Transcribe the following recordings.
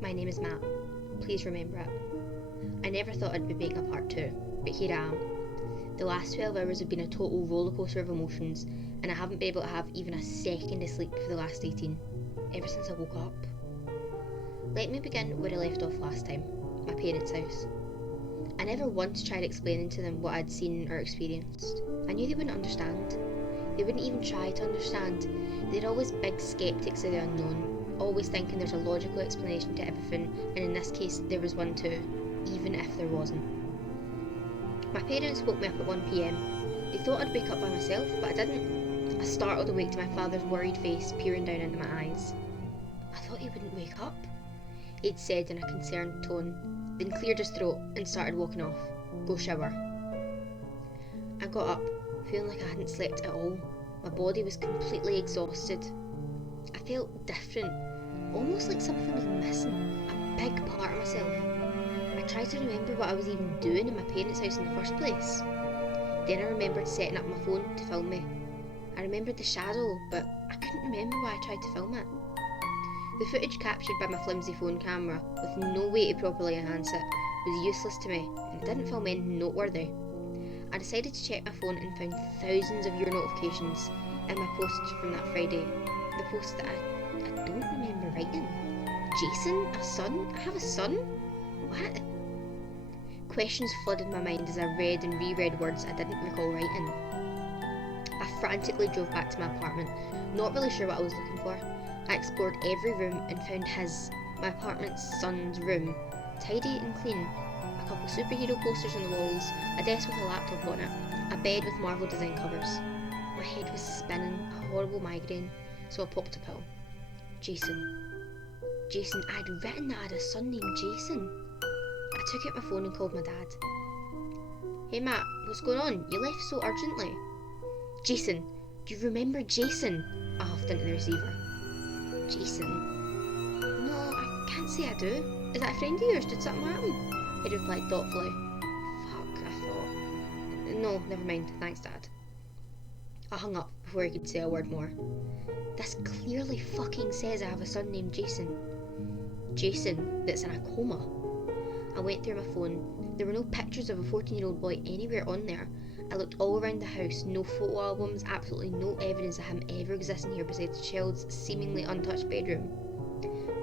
My name is Matt. Please remember it. I never thought I'd be making a part 2, but here I am. The last 12 hours have been a total rollercoaster of emotions, and I haven't been able to have even a second of sleep for the last 18, ever since I woke up. Let me begin where I left off last time, my parents' house. I never once tried explaining to them what I'd seen or experienced. I knew they wouldn't understand. They wouldn't even try to understand. They're always big skeptics of the unknown, always thinking there's a logical explanation to everything, and in this case there was one too, even if there wasn't. My parents woke me up at 1pm. They thought I'd wake up by myself, but I didn't. I startled awake to my father's worried face peering down into my eyes. "I thought you wouldn't wake up," he'd said in a concerned tone, then cleared his throat and started walking off. "Go shower." I got up, feeling like I hadn't slept at all. My body was completely exhausted. I felt different, almost like something was missing, a big part of myself. I tried to remember what I was even doing in my parents' house in the first place. Then I remembered setting up my phone to film me. I remembered the shadow, but I couldn't remember why I tried to film it. The footage captured by my flimsy phone camera, with no way to properly enhance it, was useless to me, and it didn't film anything noteworthy. I decided to check my phone and found thousands of your notifications in my posts from that Friday. The posts that I don't remember writing. Jason? A son? I have a son? What? Questions flooded my mind as I read and reread words I didn't recall writing. I frantically drove back to my apartment, not really sure what I was looking for. I explored every room and found my apartment's son's room, tidy and clean. A couple superhero posters on the walls, a desk with a laptop on it, a bed with Marvel design covers. My head was spinning, a horrible migraine, so I popped a pill. Jason, I'd written that I had a son named Jason. I took out my phone and called my dad. "Hey Matt, what's going on? You left so urgently." "Jason, do you remember Jason?" I huffed into the receiver. "Jason? No, I can't say I do. Is that a friend of yours? Did something happen?" He replied thoughtfully. "Fuck," I thought. "No, never mind. Thanks, Dad." I hung up before he could say a word more. This clearly fucking says I have a son named Jason. Jason that's in a coma. I went through my phone. There were no pictures of a 14-year-old boy anywhere on there. I looked all around the house, no photo albums, absolutely no evidence of him ever existing here besides the child's seemingly untouched bedroom.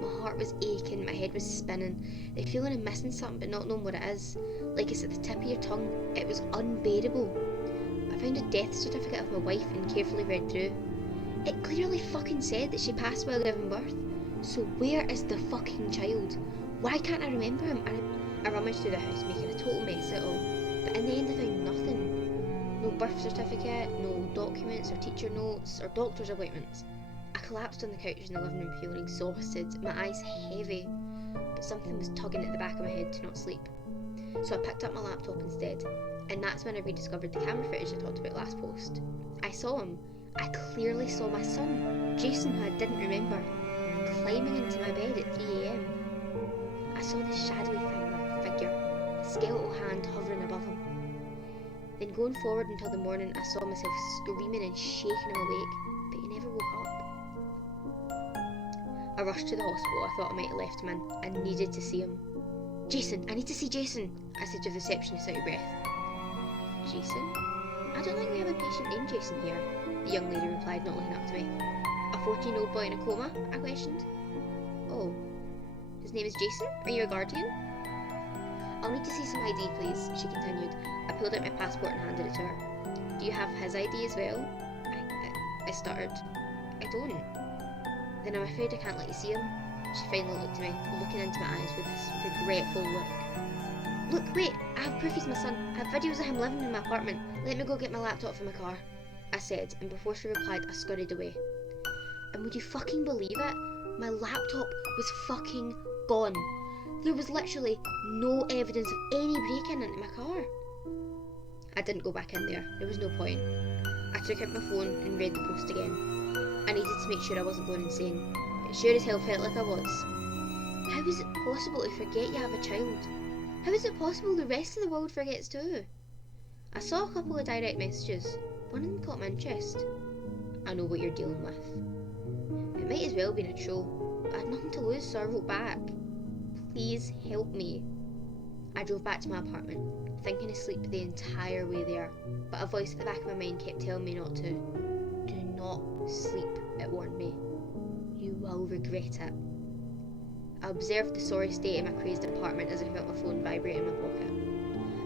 My heart was aching, my head was spinning, the feeling of missing something but not knowing what it is, like it's at the tip of your tongue. It was unbearable. I found a death certificate of my wife and carefully read through. It clearly fucking said that she passed while giving birth. So where is the fucking child? Why can't I remember him? I rummaged through the house, making a total mess of it all, but in the end I found nothing. No birth certificate, no documents or teacher notes or doctor's appointments. I collapsed on the couch in the living room feeling exhausted, my eyes heavy, but something was tugging at the back of my head to not sleep. So I picked up my laptop instead, and that's when I rediscovered the camera footage I talked about last post. I saw him. I clearly saw my son, Jason, who I didn't remember, climbing into my bed at 3am. I saw the shadowy figure, a skeletal hand hovering above him. Then going forward until the morning, I saw myself screaming and shaking him awake, but he never woke up. I rushed to the hospital. I thought I might have left him in. I needed to see him. "Jason, I need to see Jason," I said to the receptionist out of breath. "Jason? I don't think we have a patient named Jason here," the young lady replied, not looking up to me. "A 14-year-old boy in a coma?" I questioned. "Oh, his name is Jason? Are you a guardian?" "I'll need to see some ID, please," she continued. I pulled out my passport and handed it to her. "Do you have his ID as well?" I stuttered. "I don't." "Then I'm afraid I can't let you see him." She finally looked at me, looking into my eyes with this regretful look. "Look, wait, I have proof he's my son. I have videos of him living in my apartment. Let me go get my laptop from my car," I said, and before she replied, I scurried away. And would you fucking believe it? My laptop was fucking gone. There was literally no evidence of any break-in into my car. I didn't go back in there. There was no point. I took out my phone and read the post again. I needed to make sure I wasn't going insane. It sure as hell felt like I was. How is it possible to forget you have a child? How is it possible the rest of the world forgets too? I saw a couple of direct messages. One of them caught my interest. "I know what you're dealing with. It might as well have been a troll. I had nothing to lose, so I wrote back. Please help me. I drove back to my apartment, thinking of sleep the entire way there, but a voice at the back of my mind kept telling me not to. Do not sleep, it warned me. You will regret it. I observed the sorry state of my crazed apartment as I felt my phone vibrate in my pocket.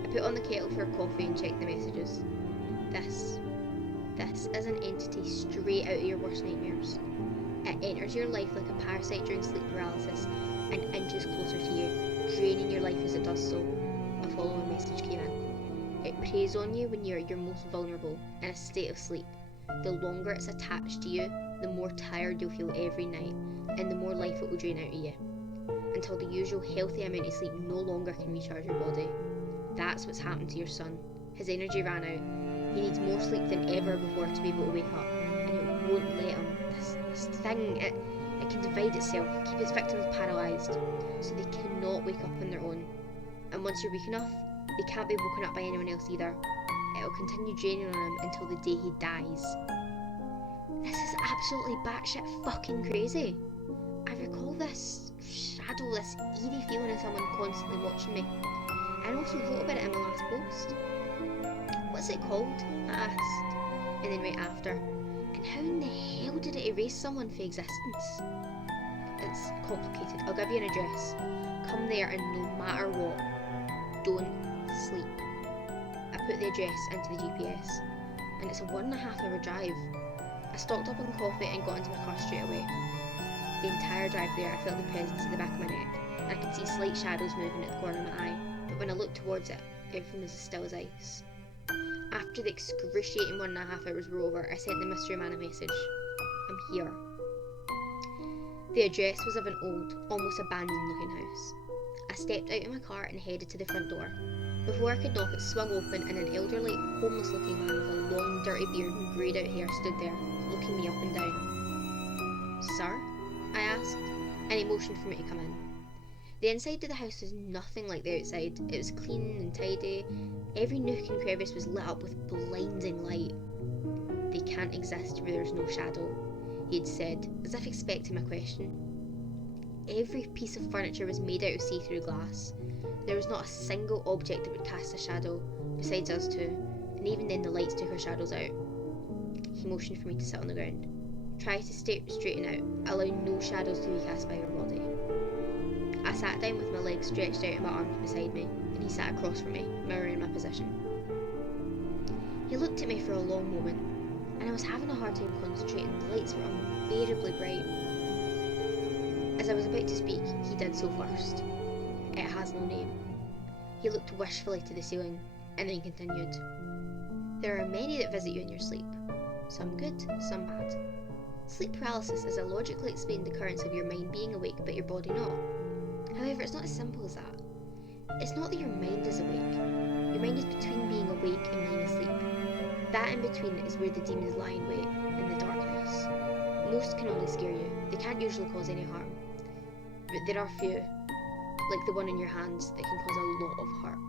I put on the kettle for coffee and checked the messages. This is an entity straight out of your worst nightmares. It enters your life like a parasite during sleep paralysis and inches closer to you, draining your life as it does so. A following message came in. It preys on you when you're at your most vulnerable, in a state of sleep. The longer it's attached to you, the more tired you'll feel every night, and the more life it will drain out of you, until the usual healthy amount of sleep no longer can recharge your body. That's what's happened to your son. His energy ran out. He needs more sleep than ever before to be able to wake up, and it won't let him. This thing, it can divide itself, keep its victims paralysed, so they cannot wake up on their own. And once you're weak enough, they can't be woken up by anyone else either. It'll continue draining on him until the day he dies. This is absolutely batshit fucking crazy. I recall this shadow, this eerie feeling of someone constantly watching me. I also wrote about it in my last post. What's it called? I asked. And then right after, and how in the hell did it erase someone from existence? It's complicated. I'll give you an address. Come there and no matter what, don't sleep. I put the address into the GPS, and it's a 1.5 hour drive. I stocked up on coffee and got into my car straight away. The entire drive there, I felt the presence at the back of my neck, and I could see slight shadows moving at the corner of my eye, but when I looked towards it, everything was as still as ice. After the excruciating 1.5 hours were over, I sent the mystery man a message. I'm here. The address was of an old, almost abandoned looking house. I stepped out of my car and headed to the front door. Before I could knock, it swung open and an elderly, homeless looking man with a long, dirty beard and greyed out hair stood there, looking me up and down. Sir? I asked, and he motioned for me to come in. The inside of the house was nothing like the outside. It was clean and tidy. Every nook and crevice was lit up with blinding light. They can't exist where there's no shadow, he had said, as if expecting my question. Every piece of furniture was made out of see-through glass. There was not a single object that would cast a shadow, besides us two, and even then the lights took our shadows out. He motioned for me to sit on the ground. Try to straighten out, allow no shadows to be cast by your body. I sat down with my legs stretched out and my arms beside me, and he sat across from me, mirroring my position. He looked at me for a long moment, and I was having a hard time concentrating. The lights were unbearably bright. As I was about to speak, he did so first. It has no name. He looked wishfully to the ceiling, and then continued. There are many that visit you in your sleep. Some good, some bad. Sleep paralysis is a logically explained occurrence of your mind being awake but your body not. However, it's not as simple as that. It's not that your mind is awake. Your mind is between being awake and being asleep. That in between is where the demons lie in wait, in the darkness. Most can only scare you. They can't usually cause any harm. But there are few, like the one in your hands, that can cause a lot of hurt.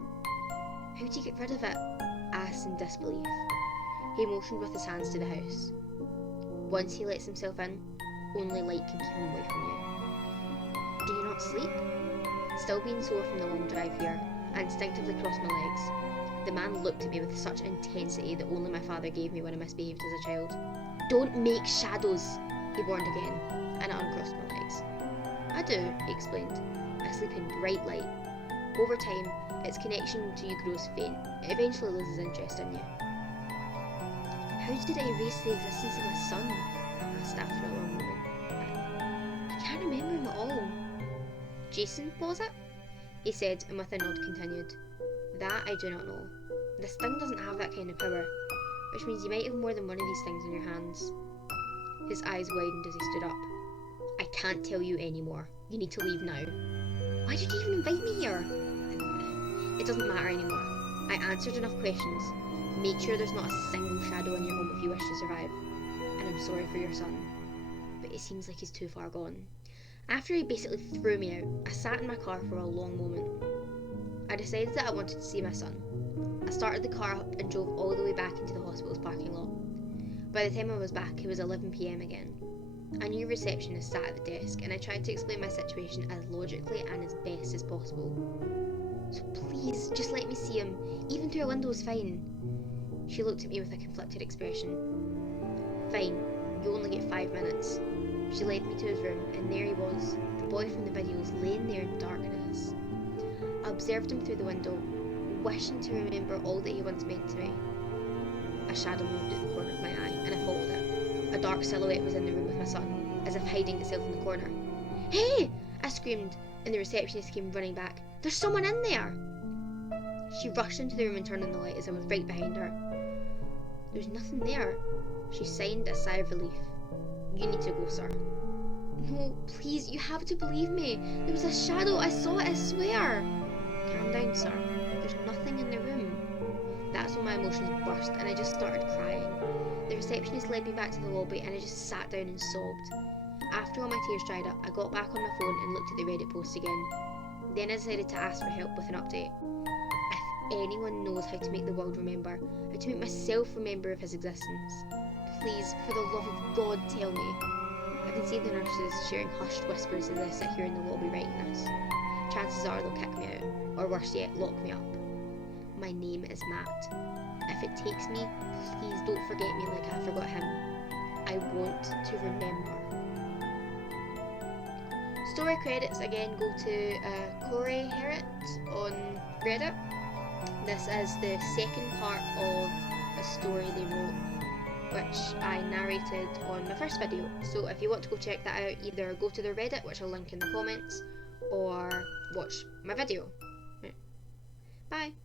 How do you get rid of it? I asked in disbelief. He motioned with his hands to the house. Once he lets himself in, only light can keep him away from you. Do you not sleep? Still being sore from the long drive here, I instinctively crossed my legs. The man looked at me with such intensity that only my father gave me when I misbehaved as a child. Don't make shadows, he warned again, and I uncrossed my legs. I do, he explained. I sleep in bright light. Over time, its connection to you grows faint. It eventually loses interest in you. How did I erase the existence of my son? I asked after a long moment. I can't remember him at all. Jason, was it? He said, and with a nod continued. That I do not know. This thing doesn't have that kind of power, which means you might have more than one of these things in your hands. His eyes widened as he stood up. I can't tell you anymore. You need to leave now. Why did you even invite me here? It doesn't matter anymore. I answered enough questions. Make sure there's not a single shadow in your home if you wish to survive. And I'm sorry for your son, but it seems like he's too far gone. After he basically threw me out, I sat in my car for a long moment. I decided that I wanted to see my son. I started the car up and drove all the way back into the hospital's parking lot. By the time I was back, it was 11 PM again. A new receptionist sat at the desk, and I tried to explain my situation as logically and as best as possible. So please, just let me see him. Even through a window is fine. She looked at me with a conflicted expression. Fine, you only get 5 minutes. She led me to his room, and there he was, the boy from the videos, laying there in darkness. I observed him through the window, wishing to remember all that he once meant to me. A shadow moved at the corner of my eye, and I followed it. A dark silhouette was in the room with my son, as if hiding itself in the corner. "Hey!" I screamed, and the receptionist came running back. "There's someone in there!" She rushed into the room and turned on the light as I was right behind her. "There's nothing there." She signed a sigh of relief. "You need to go, sir." "No, please, you have to believe me. There was a shadow. I saw it, I swear." "Calm down, sir. There's nothing in the room." That's when my emotions burst and I just started crying. The receptionist led me back to the lobby and I just sat down and sobbed. After all my tears dried up, I got back on my phone and looked at the Reddit post again. Then I decided to ask for help with an update. If anyone knows how to make the world remember, how to make myself remember of his existence, please, for the love of God, tell me. I can see the nurses sharing hushed whispers as I sit here in the lobby writing this. Chances are they'll kick me out, or worse yet, lock me up. My name is Matt. If it takes me, please don't forget me like I forgot him. I want to remember. Story credits again go to Corey Herritt on Reddit. This is the second part of a story they wrote, which I narrated on my first video. So if you want to go check that out, either go to their Reddit, which I'll link in the comments, or watch my video. Bye!